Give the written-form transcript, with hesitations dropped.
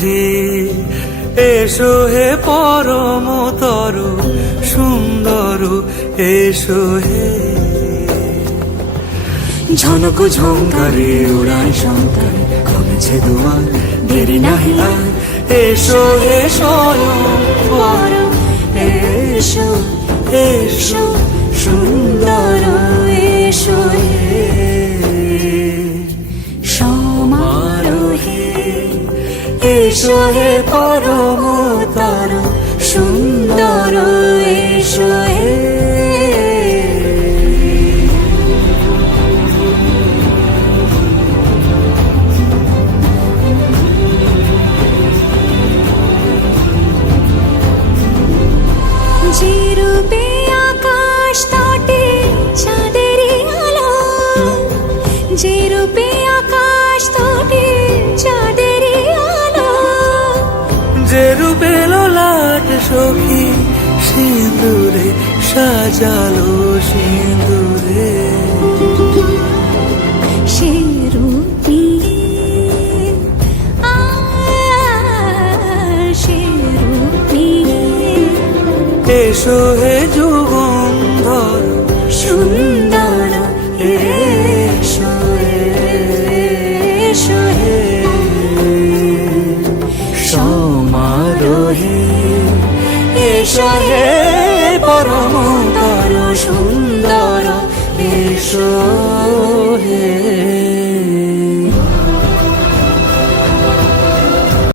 সমারোহে এসো হে পরমতর সুন্দর এসো হে। ঝনক ঝঙ্কারে উড়ায় শঙ্কারে কমেছে দুয়ার দেরি নাহি আর এসো হে স্বয়ং পর এসো এসো সুন্দর এসো হে। সমারোহে এসো হে পরমতর সুন্দর এসো হে। যে রূপে আকাশ তটে চাঁদেরই আলো, যে রূপে আকাশ তটে চাঁদেরই আলো, যে রূপে ললাট সখী সিঁদুরে সাজালো সিঁদুরে। সে রূপী সে রূপী এসো হে যুগন্ধর সুন্দর এসো এসো হে। সমারোহে এসো হে পরম